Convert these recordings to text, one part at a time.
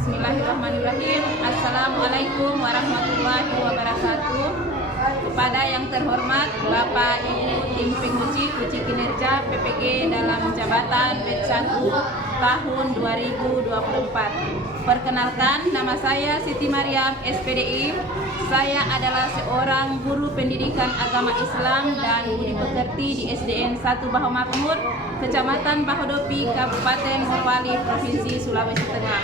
Bismillahirrahmanirrahim. Assalamualaikum warahmatullahi wabarakatuh. Kepada yang terhormat Bapak Ibu Tim Penguji Uji Kinerja PPG dalam jabatan Batch 1 tahun 2024. Perkenalkan, nama saya Siti Mariam SPDI. Saya adalah seorang guru pendidikan agama Islam dan budi pekerti di SDN 1 Baho Makmur, Kecamatan Bahodopi, Kabupaten Morowali, Provinsi Sulawesi Tengah.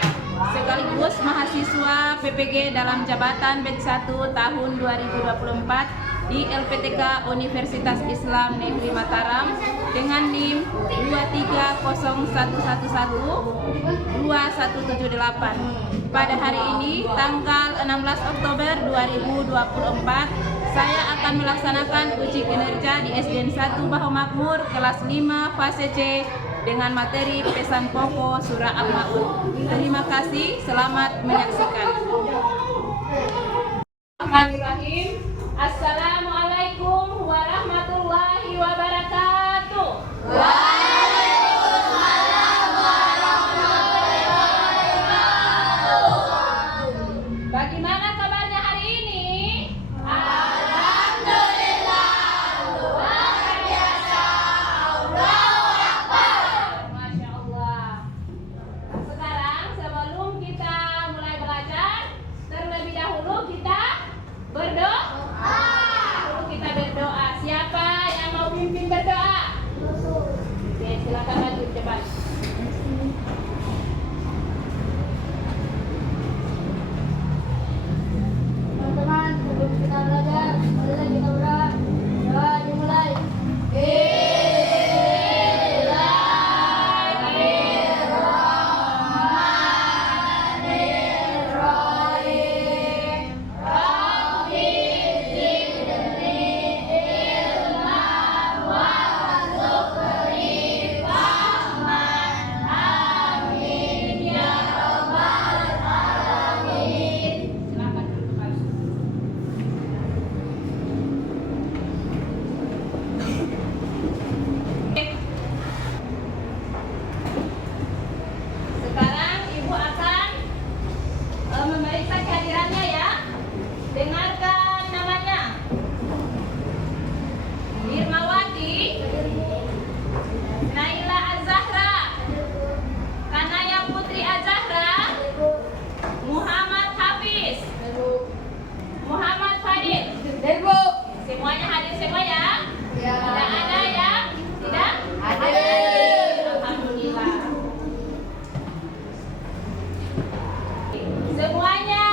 Sekaligus mahasiswa PPG dalam jabatan Batch 1 tahun 2024 di LPTK Universitas Islam Negeri Mataram dengan NIM 231112178. Pada hari ini tanggal 16 Oktober 2024 saya akan melaksanakan uji kinerja di SDN 1 Baho Makmur kelas 5 fase C dengan materi pesan pokok surah Al-Maun. Terima kasih, selamat menyaksikan. Bismillahirrahmanirrahim. Assalamualaikum warahmatullahi wabarakatuh. Waalaikumsalam warahmatullahi wabarakatuh. Bagaimana kabarnya hari ini? Alhamdulillah, luar biasa. Allahu Akbar. Masya Allah. Sekarang sebelum kita mulai belajar, terlebih dahulu kita berdoa. Dulu kita berdoa. Siapa yang mau pimpin berdoa? Oke, silakan maju cepat. Teman-teman, sebelum kita belajar, mari kita berdoa. Doa dimulai. Bismillahirrahmanirrahim. Rabbi zidni ilman warzuqni fahman. Amin ya rabbal alamin. Silakan duduk. Sekarang Ibu akan memeriksa kehadirannya ya. Dengarkan namanya. Irmawati, Naila Az-Zahra, Kanaya Putri Az-Zahra, Muhammad Hafiz, Muhammad Fadil. Semuanya hadir semua ya? Tidak ada yang tidak? Alhamdulillah. Semuanya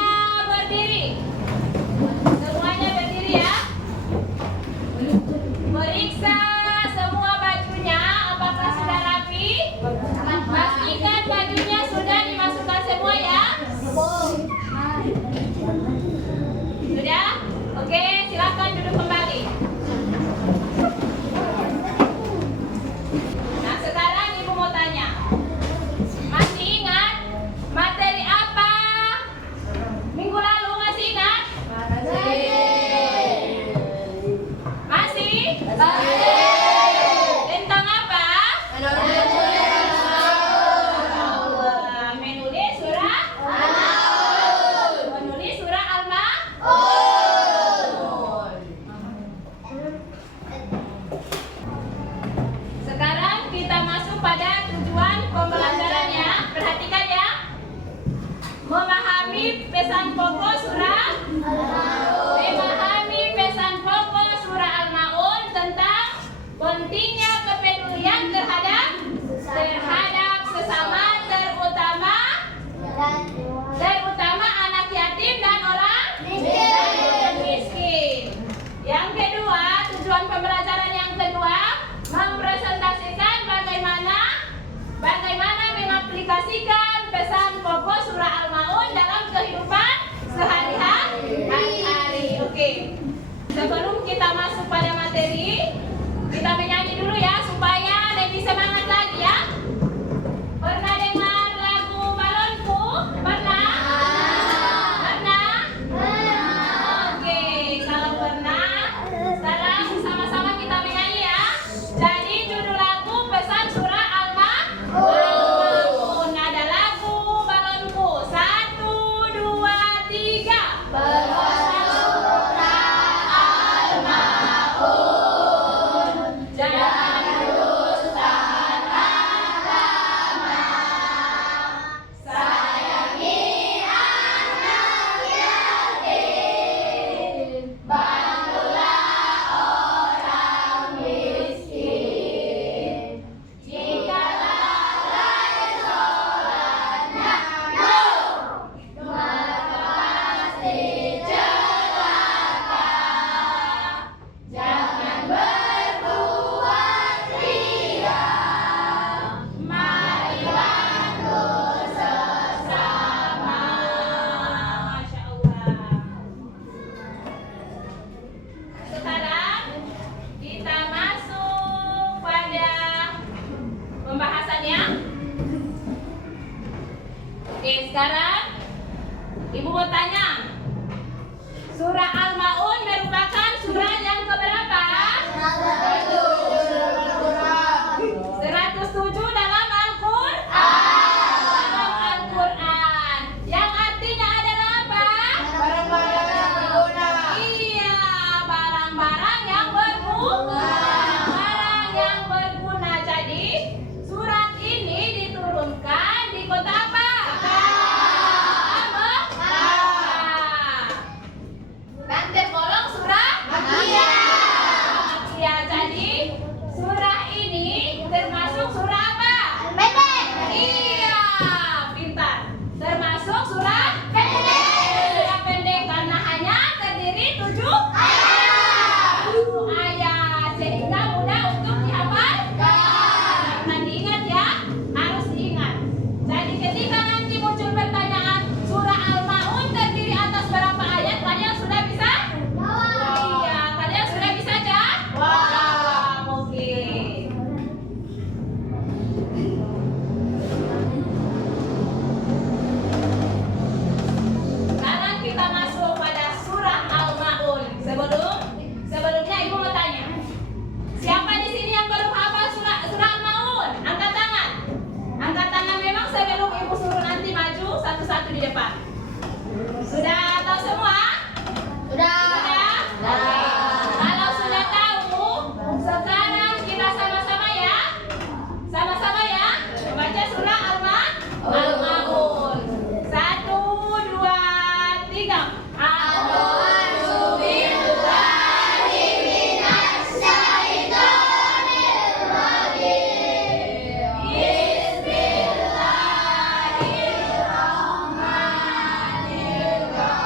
pesan pokok surah memahami pesan pokok surah Al-Maun tentang pentingnya kepedulian terhadap sesama terutama anak yatim dan orang miskin. Yang kedua, tujuan pembelajaran yang kedua mempresentasikan bagaimana mengaplikasikan pesan pokok surah Al-Maun dalam kehidupan sehari-hari. Oke. Sebelum kita masuk pada materi, kita menyanyi dulu ya supaya lebih semangat lagi ya. Pernah dengar lagu Balonku? Pernah? Pernah? Oke, kalau pernah, sekarang sama-sama kita menyanyi ya. Jadi judul lagu pesan surah Al-Maun. Ada lagu Balonku. 1, 2, 3. Pesan surah Al-Maun. Jangan dusta agama. Sayangi anak yatim. Bantulah orang miskin. Jika lalai sholatnya maka pasti celaka. Jangan berbuat ria. Mari bantu sesama. Masya Allah. Sekarang kita masuk pada pembahasannya. Oke, sekarang Ibu mau tanya, surah Al-Maun merupakan surah yang keberapa? 107 dalam Al-Quran. Yang artinya adalah apa? Barang-barang yang berguna. Iya, barang-barang yang berguna. Barang yang berguna. Jadi, surat ini diturunkan di kota apa? Makkah. Dan tergolong surah Makkiyah. Jadi, surah ini termasuk surah apa? Pendek. Iya, pintar. Termasuk surah pendek. Surah pendek karena hanya terdiri 7 ayat. 7 ayat, sehingga mudah untuk dihafal. Nah, diingat ya, harus diingat. Jadi ketika nanti muncul pertanyaan surah Al-Maun terdiri atas berapa ayat, kalian sudah bisa? Iya, kalian sudah bisa jawab. Oke. Sekarang kita masuk pada surah Al-Maun. Sebelumnya Ibu mau tanya, siapa di sini yang belum hafal surah Al-Maun? Angkat tangan. Angkat tangan memang sebelum Ibu suruh nanti maju satu-satu di depan. Sudah tahu semua? Sudah? Oke. Kalau sudah tahu, sekarang kita sama-sama ya. Sama-sama ya. Membaca surah Al-Maun. 1, 2, 3. A'udzu billahi minasy syaithanir rajim. Bismillahirrahmanirrahim.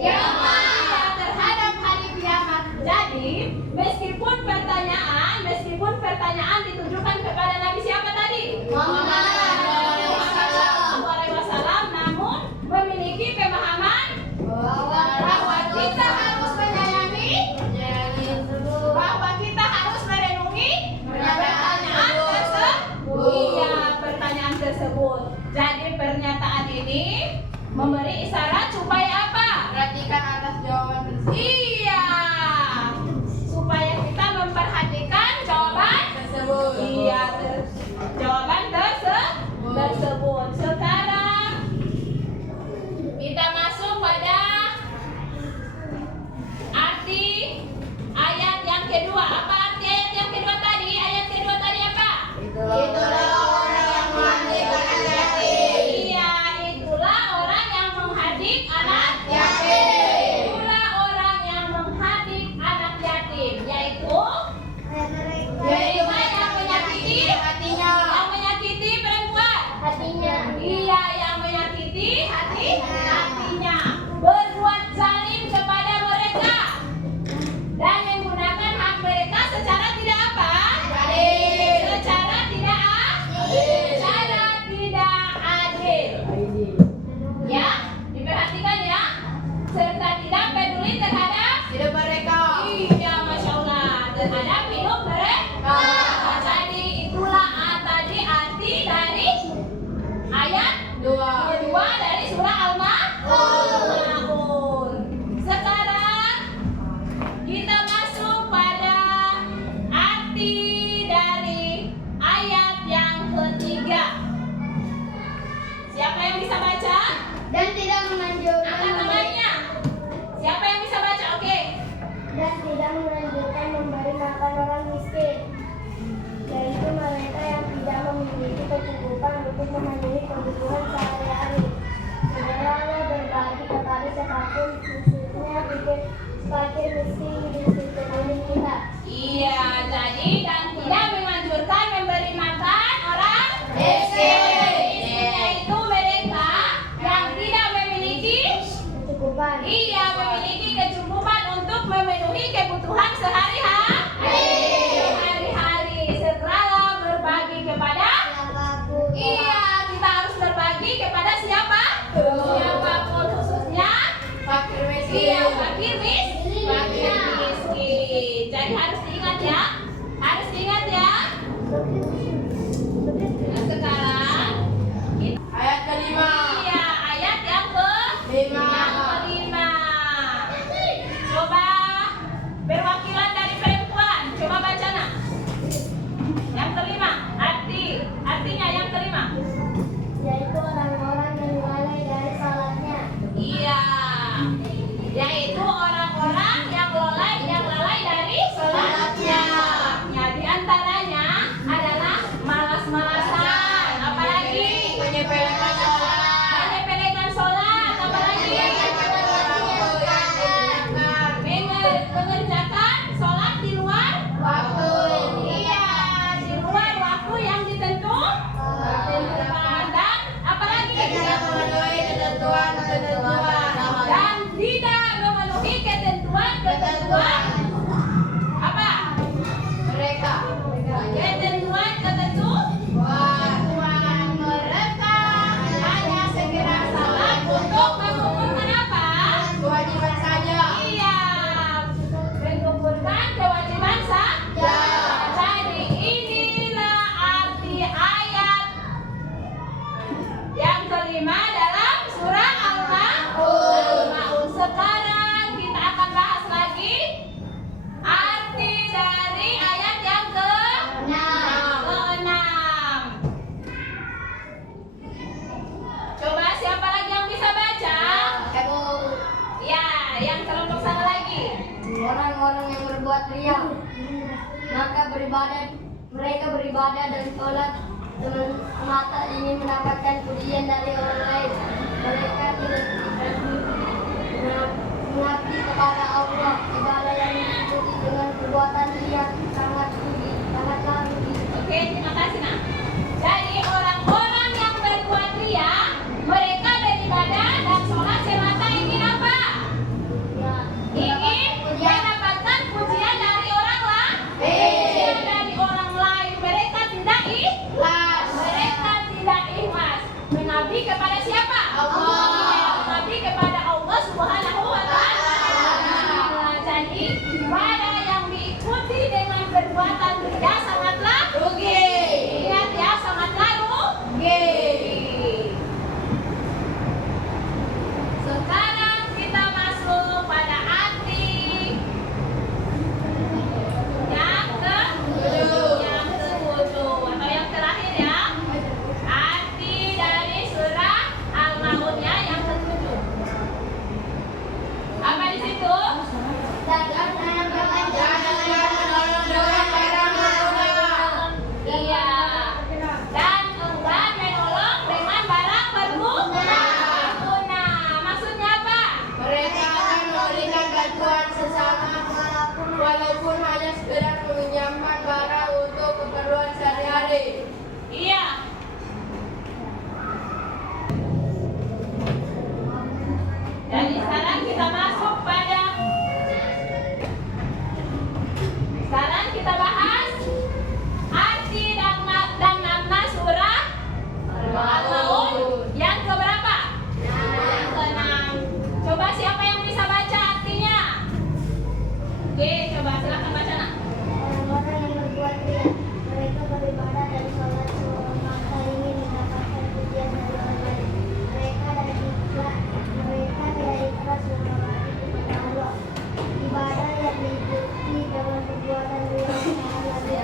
Iya, terhadap hari kiamat. Jadi, meskipun pertanyaan ditujukan kepada Nabi siapa tadi? Muhammad Sallallahu Alaihi Wasallam, namun memiliki pemahaman bahwa kita harus menyayangi, bahwa kita harus merenungi pertanyaan tersebut. Iya, pertanyaan tersebut. Jadi pernyataan ini memberi isyarat supaya apa? Perhatikan atas jawaban tersebut. Iya, supaya kita memperhatikan jawaban Tersebut. Iya, jawaban tersebut. Sekarang kita masuk pada arti ayat yang kedua. Apa arti ayat yang kedua tadi? Ayat kedua tadi apa? Itulah orang yang menghadirkan anak yatim. Iya, itulah orang yang menghadik anak Yatim. Itulah orang yang menghadik anak yatim, yaitu yang menyakiti hatinya. perempuan. Hatinya. Iya, yang menyakiti hatinya, berbuat zalim kepada mereka dan menggunakan hak mereka secara tidak apa? Adil. Secara tidak adil. Ya, diperhatikan ya. Serta tidak peduli terhadap Hidup mereka. iya, masya Allah, terhadap hidup mereka. Jadi itulah tadi arti dari ayat kedua dari surah Al-Maun. Sekarang kita masuk pada arti dari ayat yang ketiga. Siapa yang bisa baca? Dan tidak menganjurkan Angkat tangannya. Siapa yang bisa baca? Oke. dan tidak menganjurkan memberi makan orang miskin, yaitu mereka yang tidak memiliki kecukupan untuk memenuhi kebutuhan sehari-hari. Segeralah berbagi kepada siapapun, khususnya fakir miskin di sekeliling kita. Iya, jadi dan tidak menganjurkan memberi makan orang Miskin. yaitu mereka yang tidak memiliki Kecukupan. iya memiliki kecukupan untuk memenuhi kebutuhan sehari-hari. Segeralah berbagi kepada Siapapun. iya kita harus berbagi kepada siapapun khususnya Fakir iya fakir miskin. Jadi harus diingat ya. Nah, sekarang Ayat kelima. iya ayat yang kelima. Coba perwakilan dari perempuan, coba baca nak. Yang kelima, artinya yang kelima. Yaitu orang-orang yang lalai dari salatnya. Iya, yaitu orang-orang yang lalai dari salatnya. Ya, di antaranya adalah malas-malasan, apalagi Menyepelekan sholat. menyepelekan sholat, apalagi mengerjakan sholat di luar Waktu. iya di luar waktu yang ditentukan dan apalagi Tidak memenuhi ketentuan dan tidak memenuhi ketentuan apa mereka. ketentuan mereka hanya segera salat untuk mengumpulkan apa Kewajiban saja. iya mengumpulkan kewajiban Ya. jadi inilah arti ayat yang kelima dalam surah Al-Maun. Sekarang kita akan bahas lagi arti dari ayat yang keenam. Coba siapa lagi yang bisa baca? Ya, yang kelompok sana lagi. Orang-orang yang berbuat riya, maka mereka beribadah dan sholat semata ingin mendapatkan pujian dari orang lain. Mereka tidak mengabdi kepada Allah. Ibadah yang diikuti dengan perbuatan riya sangatlah rugi. Oke, terima kasih nak. Jadi orang-orang yang berbuat ria, mereka beribadah dan sholat semata ingin apa? Iya. Jadi sekarang kita masuk pada bahas arti dan makna surah Al-Maun yang keberapa? Yang ke-6. Coba siapa yang bisa baca artinya? Oke, coba silakan baca nak. Orang-orang yang berbuat riya, mereka beribadah dan sholat semata ingin mendapatkan pujian dari orang lain. Mereka tidak ikhlas mengabdi kepada Allah. Ibadah yang diikuti dengan perbuatan riya sehari-hari.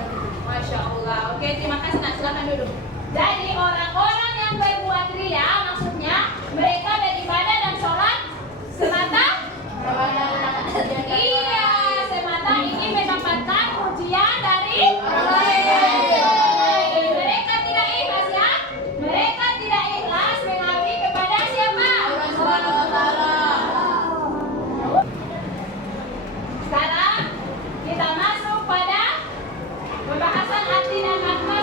Masya Allah. Oke, terima kasih nak, silakan duduk. Jadi orang-orang yang berbuat riya maksudnya mereka beribadah dan sholat semata. Iya, semata ingin mendapatkan pujian dari orang lain. Mereka tidak ikhlas ya. Mereka tidak ikhlas mengabdi kepada siapa? Allah Subhanahu wa taala. Sekarang kita masuk pada pembahasan arti dan makna.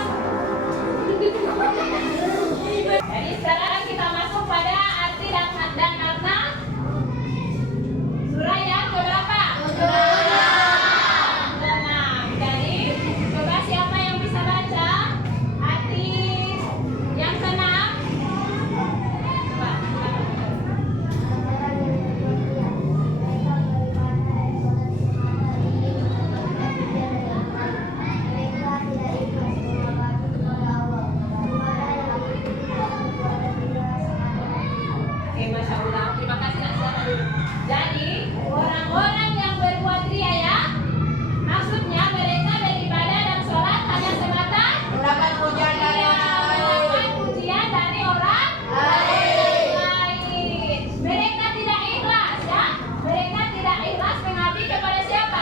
Jadi sekarang kita masuk pada arti dan makna surah yang keberapa? Ke-6. Jadi coba siapa yang bisa baca arti yang ke-6? Coba. Orang yang berbuat riya, mereka beribadah dan sholat semata ingin mendapatkan pujian dari orang lain. Mereka tidak ikhlas mengabdi kepada Allah. Ibadah yang diikuti dengan perbuatan riya sehari-hari. Oke, Masya Allah. Terima kasih nak, silakan duduk. Jadi orang-orang yang berbuat riya ya, maksudnya mereka beribadah dan sholat hanya semata Mendapatkan pujian dari orang lain. mendapatkan pujian dari orang lain. Mereka tidak ikhlas ya. Mereka tidak ikhlas mengabdi kepada siapa?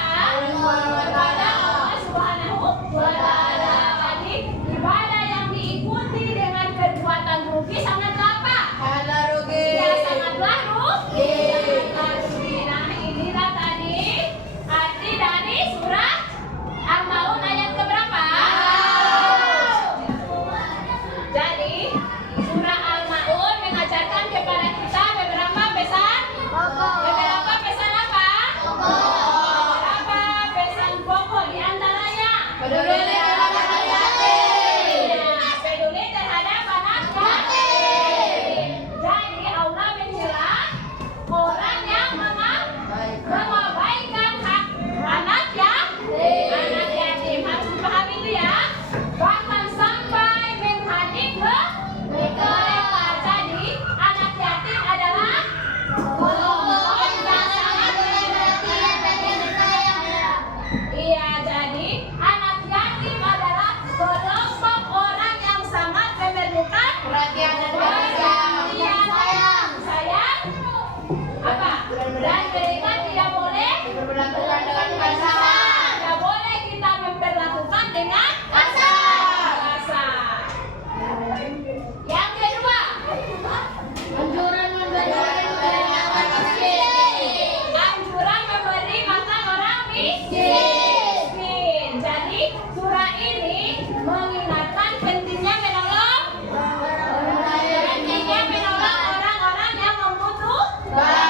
Kepada Allah Subhanahu wa taala. Jadi ibadah yang diikuti dengan perbuatan rugi sangatlah apa? Sangatlah rugi. Ya, sangatlah rugi. Sangatlah rugi. Nah, inilah tadi arti dari surah Al-Maun ayat keberapa? Jadi, surah Al-Maun mengajarkan kepada kita beberapa pesan. Beberapa pesan apa? Beberapa pesan pokok di antaranya. Peduli terhadap anak yatim. Ya, peduli terhadap anak yatim. Jadi Allah mencela orang yang mengabaikan hak anak yatim. Harus dipahami itu ya. Bahkan sampai menghadik ke mereka. Jadi anak yatim adalah kelompok yang sangat Iya, jadi anak yatim adalah kelompok orang yang sangat memerlukan Perhatian dan kasih sayang. sayang apa? Dan mereka tidak boleh Diperlakukan dengan kasar. tidak boleh kita memperlakukan dengan kasar. Yang kedua, Anjuran memberi makan anjuran memberi makan orang miskin. Jadi surah ini mengingatkan pentingnya menolong orang-orang yang membutuhkan,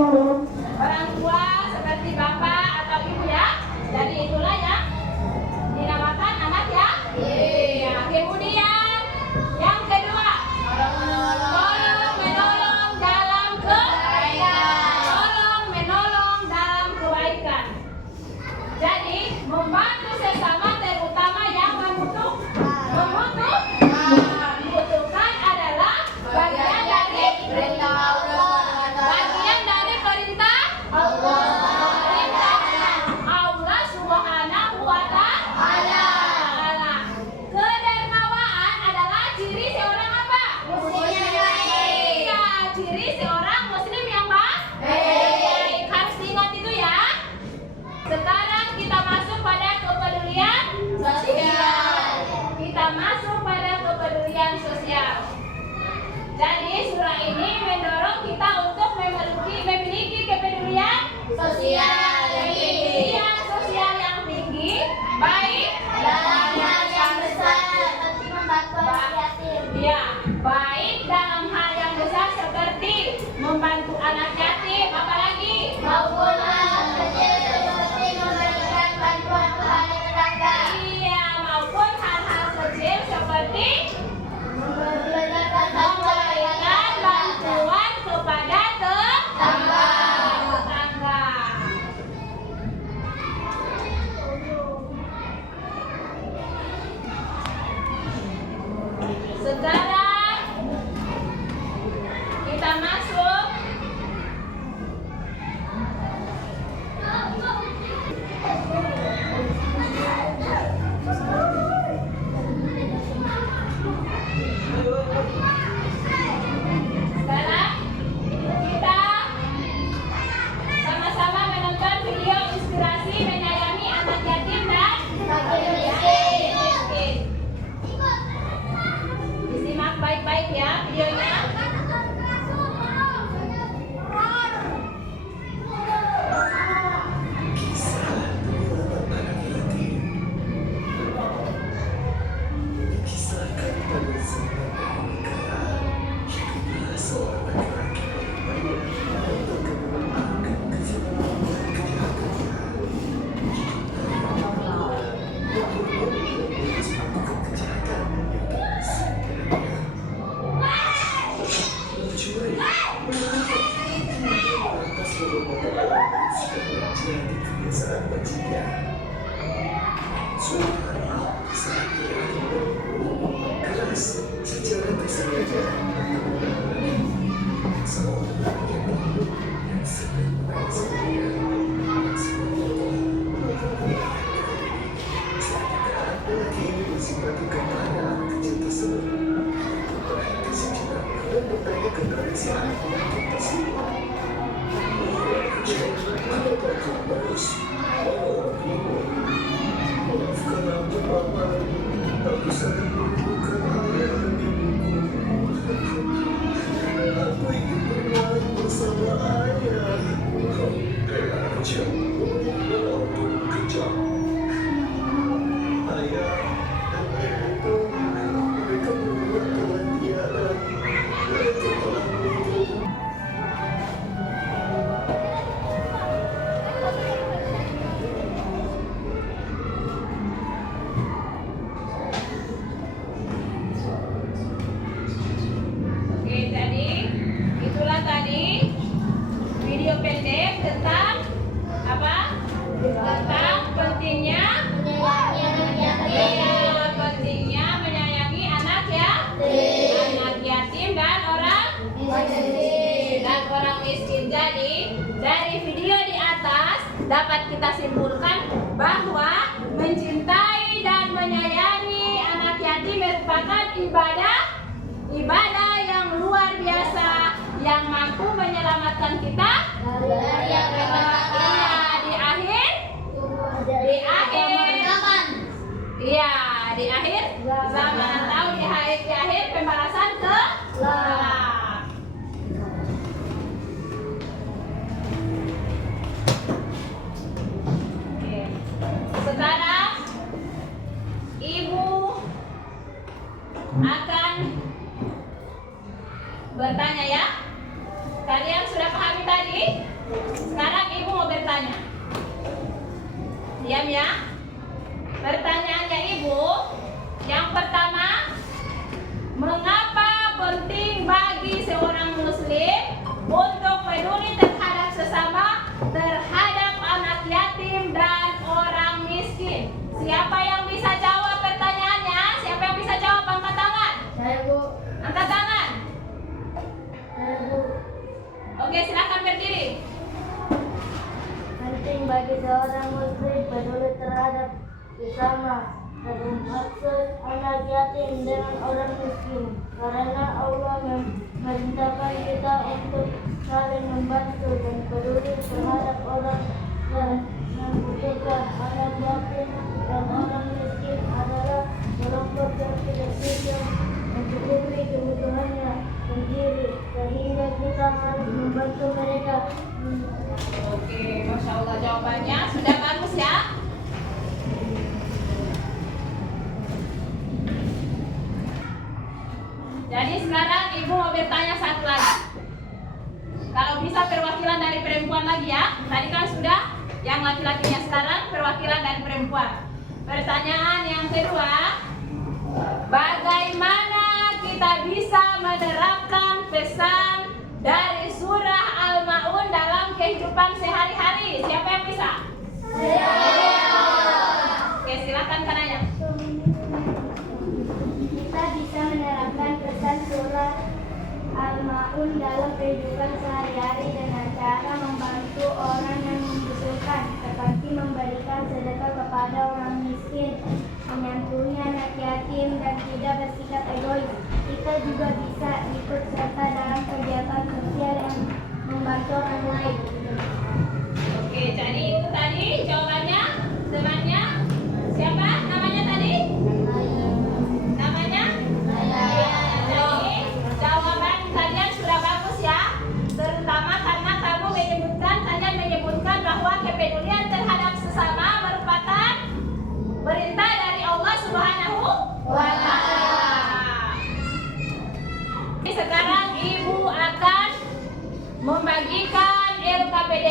orang tua seperti bapak atau ibu ya. Jadi itulah yang dinamakan anak ya. Iya. Kemudian yang kedua, tolong menolong dalam kebaikan. Jadi membantu sesama terutama yang membutuhkan adalah bagian dari perintah Allah Subhanahu wa Ta'ala. Kedermawaan adalah ciri seorang apa? Iya, ciri seorang muslim yang baik. Harus diingat itu ya. Sekarang kita masuk pada kepedulian sosial. Jadi surah ini mendorong kita untuk memiliki kepedulian sosial yang tinggi, baik Dalam hal yang besar seperti membantu anak yatim. ya, baik dalam hal yang besar seperti membantu anak yatim, apalagi Maupun hal kecil seperti memberikan bantuan kepada tetangga. iya, maupun hal-hal kecil seperti Memberikan memberikan bantuan kepada tetangga. Sekarang kita masuk sekarang kita sama-sama menonton video inspirasi menyayangi anak yatim dan fakir miskin. miskin. Disimak baik-baik ya videonya. Oke, jadi itulah tadi video pendek tentang apa? Tentang pentingnya pentingnya menyayangi anak yatim dan orang miskin. Jadi dari video di atas dapat kita simpulkan bahwa mencintai dan menyayangi anak yatim merupakan ibadah yang luar biasa yang mampu menyelamatkan kita di akhir zaman atau di akhir pembalasan kelak. Oke. Sekarang ibu akan bertanya ya. Kalian sudah pahami tadi? Diam ya. Pertanyaannya Ibu, yang pertama, mengapa penting bagi seorang muslim untuk peduli terhadap sesama, terhadap anak yatim dan orang miskin? Siapa yang bisa jawab pertanyaannya? Siapa yang bisa jawab? Angkat tangan. Saya, Bu. Angkat tangan. Saya, Bu. Oke, silakan berdiri. Penting bagi seorang muslim peduli terhadap sesama, termasuk anak yatim dan orang miskin. Karena Allah memerintahkan kita untuk saling membantu dan peduli terhadap orang yang membutuhkan. Anak yatim dan orang miskin adalah kelompok yang tidak bisa mencukupi kebutuhannya sendiri, sehingga kita harus membantu mereka. Oke, Masya Allah jawabannya sudah bagus ya. Jadi sekarang Ibu mau bertanya satu lagi. Kalau bisa perwakilan dari perempuan lagi ya. Tadi kan sudah yang laki-lakinya, sekarang perwakilan dari perempuan. Pertanyaan yang kedua, bagaimana kita bisa menerapkan pesan dari surah Al-Ma'un dalam kehidupan sehari-hari? Siapa yang bisa? Oke, silakan Kanaya. Kita bisa menerapkan pesan surah Al-Ma'un dalam kehidupan sehari-hari dengan cara membantu orang yang membutuhkan, seperti memberikan sedekah kepada orang miskin, menyantuni anak yatim, dan tidak bersikap egois. Kita juga bisa ikut serta dalam kegiatan sosial yang membantu orang lain. Oke, jadi itu tadi jawabannya. Temannya siapa? Namanya tadi? Namanya? Jadi jawaban kalian sudah bagus ya. Terutama karena kalian menyebutkan bahwa kepedulian terhadap sesama merupakan perintah dari Allah Subhanahu wa Ta'ala. Sekarang Ibu akan membagikan LKPD.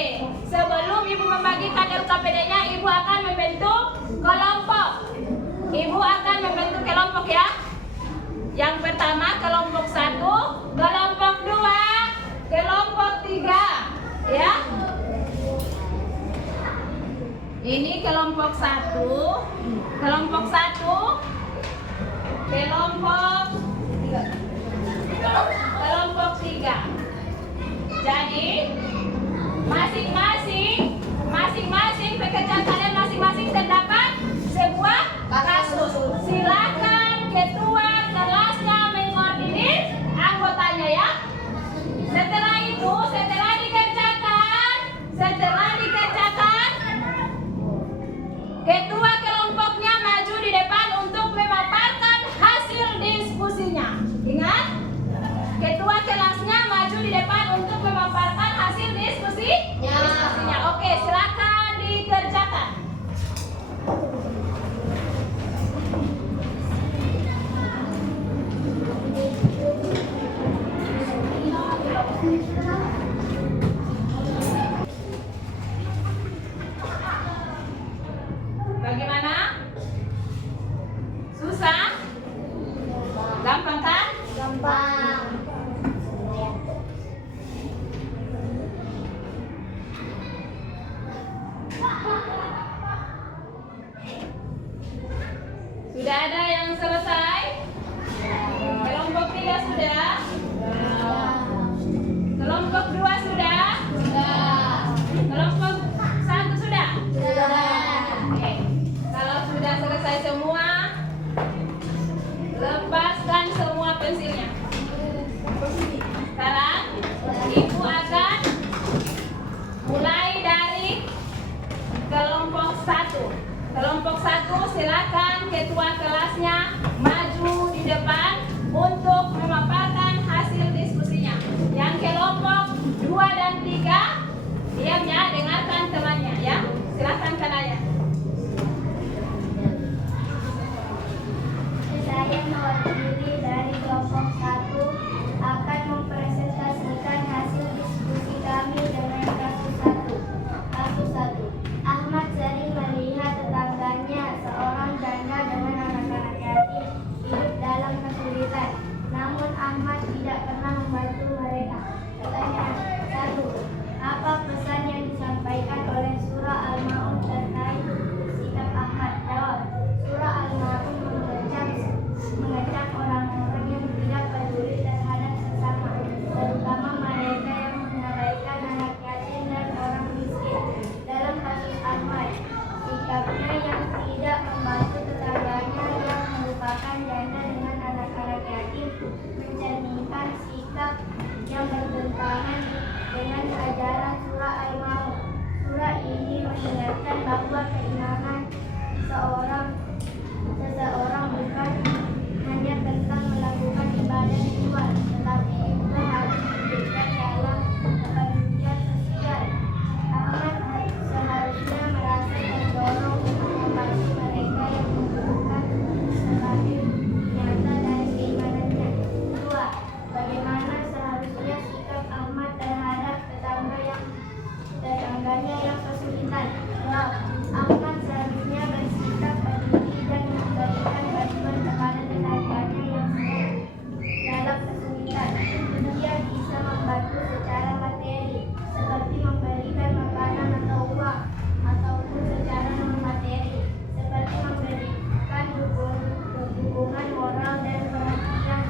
Sebelum Ibu membagikan LKPD-nya, Ibu akan membentuk kelompok. Ibu akan membentuk kelompok ya. Yang pertama kelompok 1, kelompok 2, kelompok 3 ya. Ini kelompok 1, kelompok 1, kelompok 3. Jadi masing-masing pekerjaan kalian masing-masing terdapat sebuah kasus. Silakan ketua kelasnya mengordinir anggotanya ya. Setelah itu, setelah dikerjakan, ketua kelompoknya maju di depan untuk memaparkan hasil diskusinya. Ingat, ketua kelasnya maju di depan untuk memaparkan hasil diskusinya. mengingatkan bahwa keimanan seseorang bukan hanya tentang melakukan ibadah di luar, tetapi juga harus diberikan dalam kepedulian sosial. Ahmad seharusnya merasa terdorong untuk membantu mereka yang membutuhkan sebagai nyata dari keimanannya. 2. Bagaimana seharusnya sikap Ahmad terhadap tetangganya yang kesulitan? Ahmad seharusnya bersikap peduli dan memberikan bantuan kepada tetangganya yang dalam kesulitan. Dia bisa membantu secara materi, seperti memberikan makanan atau uang, ataupun secara non-materi, seperti memberikan dukungan moral dan perhatian,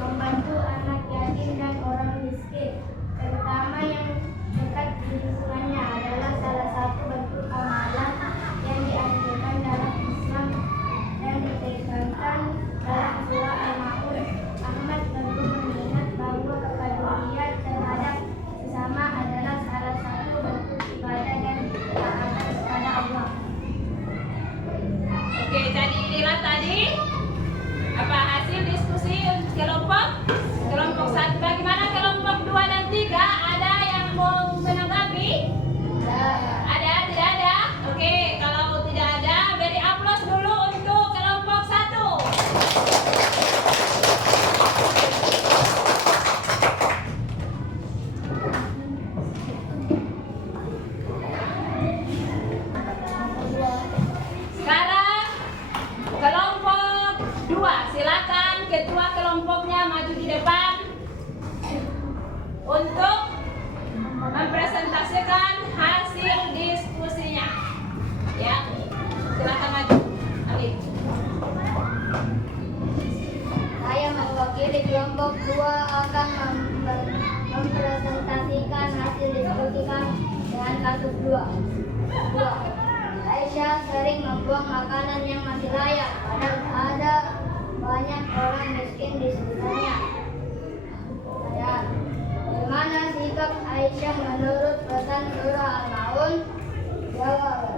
membantu anak yatim dan orang miskin, terutama yang dekat di lingkungannya, adalah salah satu bentuk amalan yang dianjurkan dalam Islam dan ditekankan dalam surah Al-Maun. Ahmad perlu mengingat bahwa kepedulian terhadap sesama adalah salah satu bentuk ibadah dan ketaatan kepada Allah. Oke, jadi inilah tadi apa hasil diskusi kelompok 1. Bagaimana kelompok 2 dan 3? Ada yang mau menanggapi? Ada? Tidak ada? Oke, kalau tidak ada, beri aplaus dulu untuk kelompok 1. Sekarang kelompok 2, silakan ketua kelompoknya maju di depan untuk mempresentasikan hasil diskusinya. Ya, silakan maju. Ali. Saya mewakili kelompok 2 akan mempresentasikan hasil diskusi kami dengan kasus 2. Aisyah sering membuang makanan yang masih layak, padahal ada banyak orang miskin di sekitarnya. Bagaimana sikap Aisyah menurut pesan surah Al-Maun? Jawab.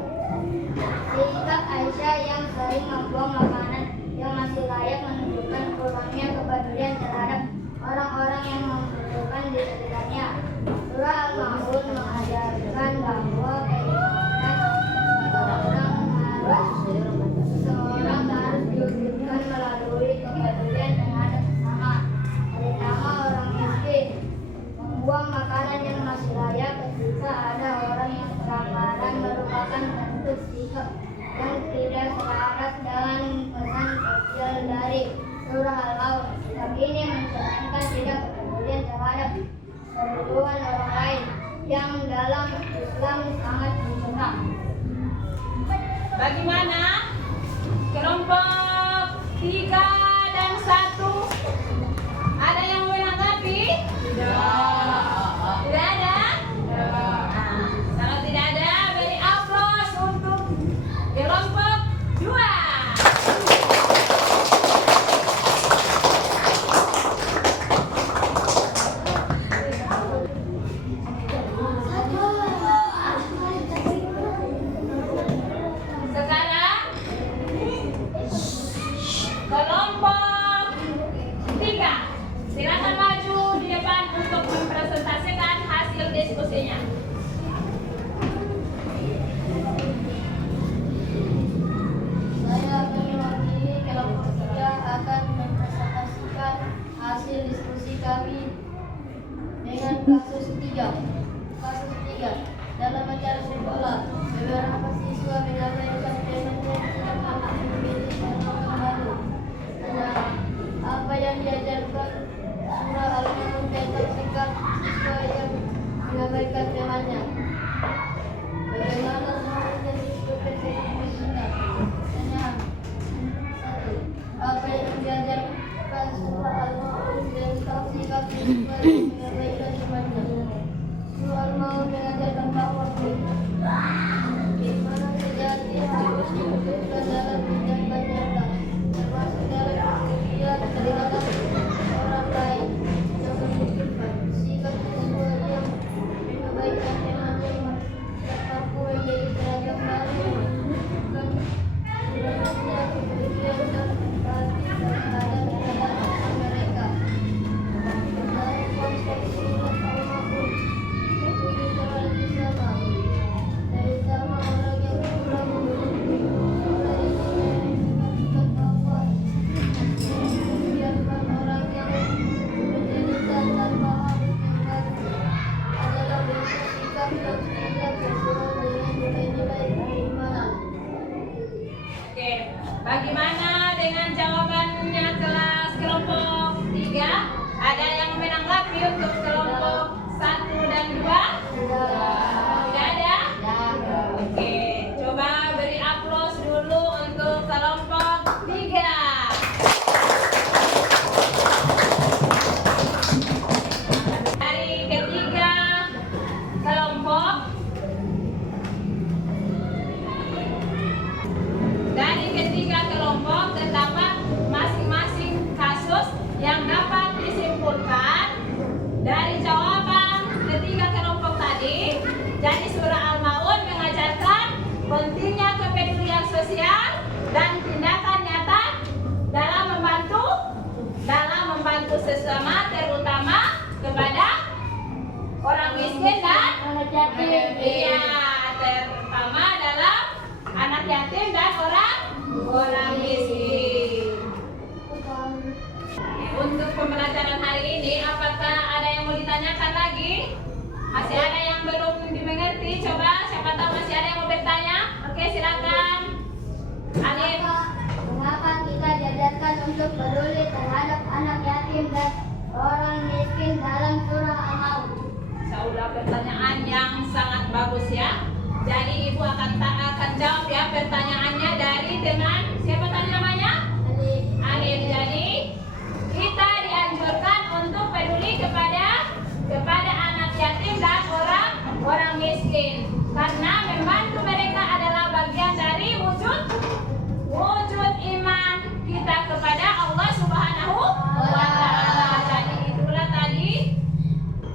Sikap Aisyah yang sering membuang makanan yang masih layak menunjukkan kurangnya kepedulian terhadap orang-orang yang membutuhkan di sekitarnya. Surah Al-Maun mengajarkan bahwa keimanan seseorang harus diwujudkan melalui kepedulian terhadap sesama, terutama orang miskin. Membuang makanan yang masih layak ketika ada orang yang kelaparan merupakan bentuk sikap yang tidak selaras dengan pesan sosial dari surah Al-Maun. Sikap ini mencerminkan tidak kepedulian terhadap kebutuhan orang lain yang dalam Islam sangat dicela. Bagaimana kelompok 3 dan 1? Ada yang mau menanggapi? Tidak ada? Nah, kalau tidak ada, beri aplaus untuk kelompok 2. Sekarang kelompok 3, silakan maju di depan untuk mempresentasikan hasil diskusinya. Saya mewakili kelompok 3 akan mempresentasikan hasil diskusi kami dengan kasus 3. Dalam acara sekolah, beberapa siswa menyampaikan temannya tidak mampu memilih tema baru. Apa yang diajarkan surah Al-Maun tentang sikap siswa yang mengabaikan temannya? Bagaimana seharusnya siswa bersikap? Tanya. 1. Apa yang diajarkan surah Al-Maun tentang sikap siswa yang mengabaikan temannya? Surah Al-Maun mengajarkan bahwa bagaimana sejati harus diwujudkan dalam tindakan nyata, termasuk dalam kegiatan terhadap orang lain yang membutuhkan. Sikap siswa yang mengabaikan temannya Oke, bagaimana dengan jawabannya kelas kelompok 3? Ada yang menanggapi untuk kelompok 1 dan 2? Tidak ada? Oke, coba beri aplaus dulu untuk kelompok 3. Dari ketiga kelompok, terdapat masing-masing kasus yang dapat disimpulkan dari jawaban ketiga kelompok tadi. Jadi surah Al-Maun mengajarkan pentingnya kepedulian sosial dan tindakan nyata dalam membantu sesama, terutama kepada orang miskin dan Anak yatim. iya, terutama dalam anak yatim dan orang miskin. Untuk pembelajaran hari ini, apakah ada yang mau ditanyakan lagi? Masih ada yang belum dimengerti? Coba, siapa tahu masih ada yang mau bertanya? Oke, silakan. Alif. Mengapa kita diajarkan untuk peduli terhadap anak yatim dan orang miskin dalam surah Al-Maun? Saulah pertanyaan yang sangat bagus ya. Jadi ibu akan jawab ya pertanyaannya dari teman. Siapa tadi namanya? Alif. Jadi kita dianjurkan untuk peduli kepada anak yatim dan orang miskin, karena membantu mereka adalah bagian dari wujud iman kita kepada Allah Subhanahu wa Ta'ala. Jadi itulah tadi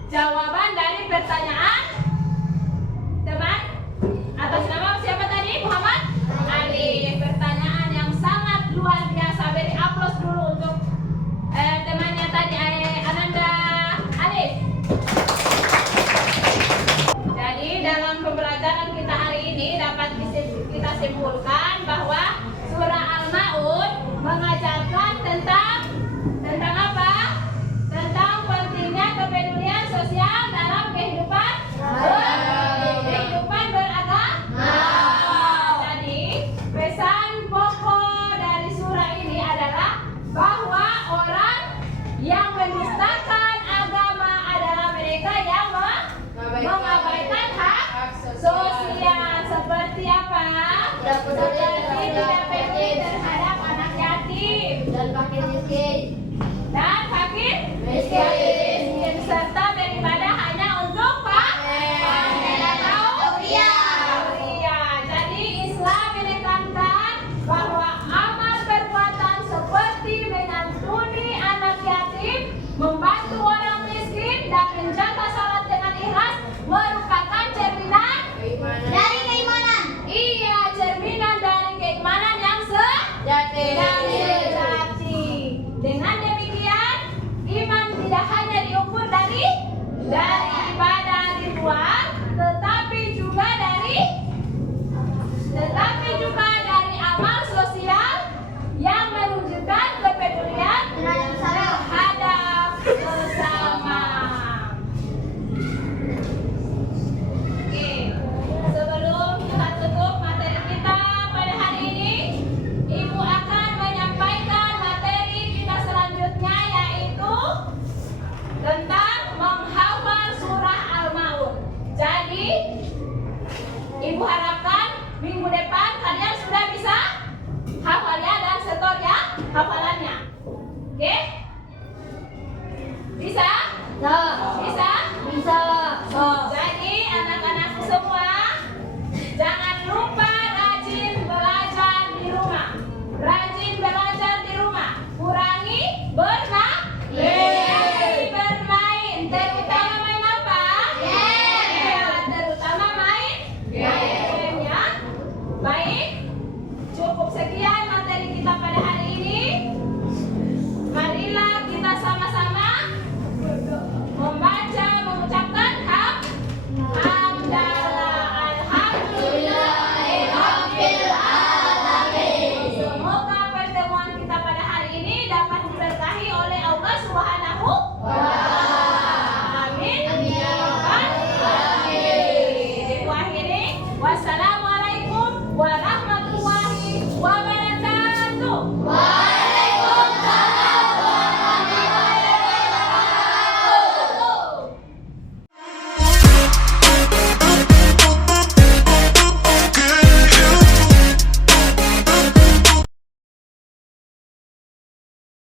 jawaban dari pertanyaan teman atas nama siapa tadi? Muhammad Ali. Pertanyaan yang sangat luar biasa. Beri aplaus dulu untuk temannya tadi, Ananda Alif. Jadi dalam pembelajaran kita hari ini dapat kita simpulkan bahwa surah Al-Maun mengajarkan tentang apa? Tentang pentingnya kepedulian sosial dalam kehidupan beragama. Jadi pesan pokok dari surah ini adalah bahwa orang yang mendustakan agama adalah mereka yang mengabaikan hak sosial. Seperti apa? Seperti tidak peduli terhadap anak yatim Dan fakir miskin.